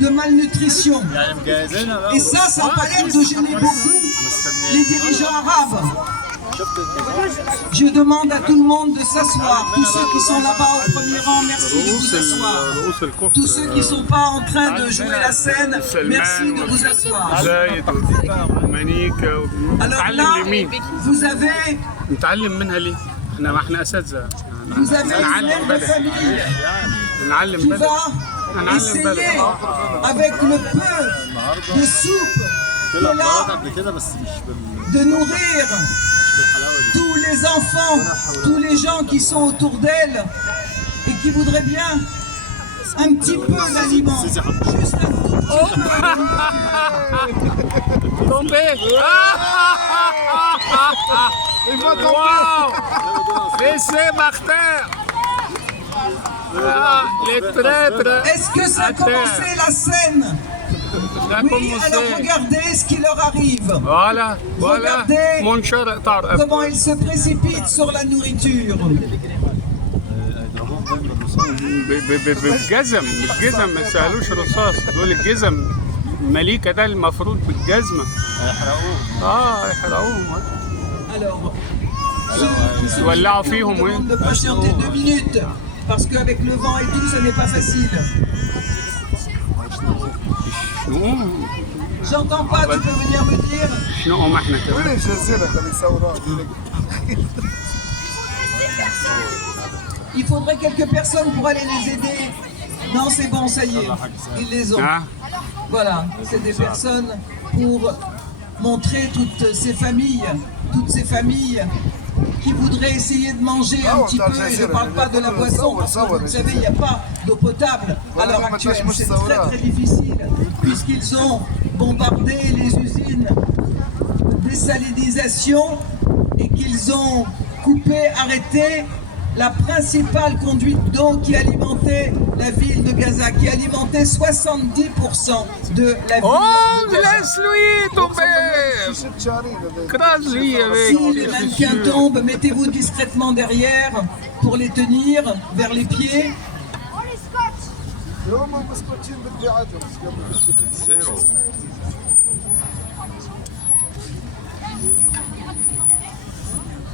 de malnutrition. Et ça n'a pas l'air de gêner beaucoup les dirigeants arabes. Je demande à tout le monde de s'asseoir. Tous ceux qui sont là-bas au premier rang, merci de vous asseoir. Tous ceux qui ne sont pas en train de jouer la scène, merci de vous asseoir. Alors là, vous avez une mère de famille qui va essayer, avec le peu de soupe qu'elle a, de nourrir tous les enfants, tous les gens qui sont autour d'elle et qui voudraient bien un petit peu d'aliment. Juste un tout petit peu. Tombé. Il va tomber. Wow. Laissez Martin. Ah, les traîtres. Est-ce que ça a commencé la scène? Oui, alors regardez ce qui leur arrive. Voilà, Regardez منشر comment ils se précipitent sur la nourriture. بالجزم ما يسالوش رصاص دول الجزم مليكه ده المفروض بالجزمه يحرقوه Alors, يولعوا فيهم on demande de patienter 2 minutes parce qu'avec le vent et tout, ce n'est pas facile. J'entends pas, tu peux venir me dire? شنو ما احنا كمان Il faudrait quelques personnes pour aller les aider. Non, c'est bon, ça y est, ils les ont. Voilà, c'est des personnes pour montrer toutes ces familles qui voudraient essayer de manger un petit peu. Et je ne parle pas de la boisson, parce que vous savez, il n'y a pas d'eau potable à l'heure actuelle. C'est très très difficile, puisqu'ils ont bombardé les usines de désalinisation et qu'ils ont coupé, arrêté la principale conduite d'eau qui alimentait la ville de Gaza, qui alimentait 70% de la ville de Gaza. laisse-lui tomber. Si les mannequins tombent, mettez-vous discrètement derrière pour les tenir vers les pieds.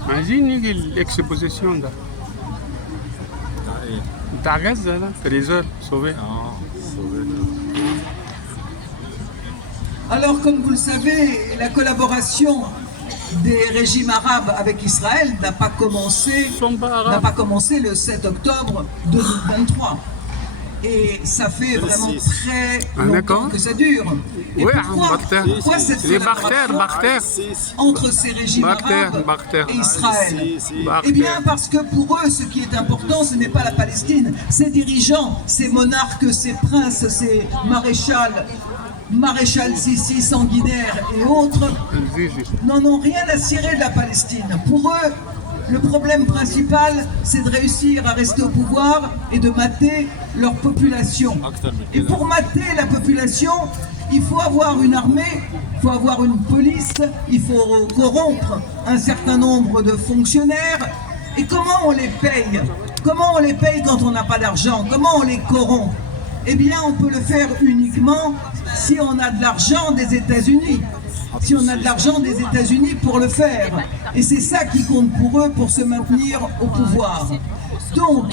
عايزين نيجي الاكسبوزيسيون ده بتاع غزة ده فريزر sauvé. Alors, comme vous le savez, la collaboration des régimes arabes avec Israël n'a pas commencé le 7 octobre 2023. Et ça fait vraiment très longtemps que ça dure. Et pourquoi cette collaboration entre ces régimes arabes et Israël? Eh bien parce que pour eux, ce qui est important, ce n'est pas la Palestine. Ces dirigeants, ces monarques, ces princes, ces maréchal Sissi, sanguinaires et autres, n'en ont rien à cirer de la Palestine. Pour eux, le problème principal, c'est de réussir à rester au pouvoir et de mater leur population. Et pour mater la population, il faut avoir une armée, il faut avoir une police, il faut corrompre un certain nombre de fonctionnaires. Et comment on les paye? Comment on les paye quand on n'a pas d'argent? Comment on les corrompt? Eh bien, on peut le faire uniquement si on a de l'argent des États-Unis. Si on a de l'argent des États-Unis pour le faire. Et c'est ça qui compte pour eux pour se maintenir au pouvoir. Donc,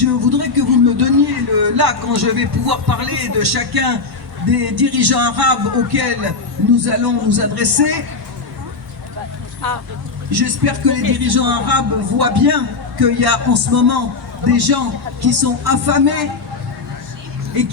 je voudrais que vous me donniez là, quand je vais pouvoir parler de chacun des dirigeants arabes auxquels nous allons nous adresser. J'espère que les dirigeants arabes voient bien qu'il y a en ce moment des gens qui sont affamés et qui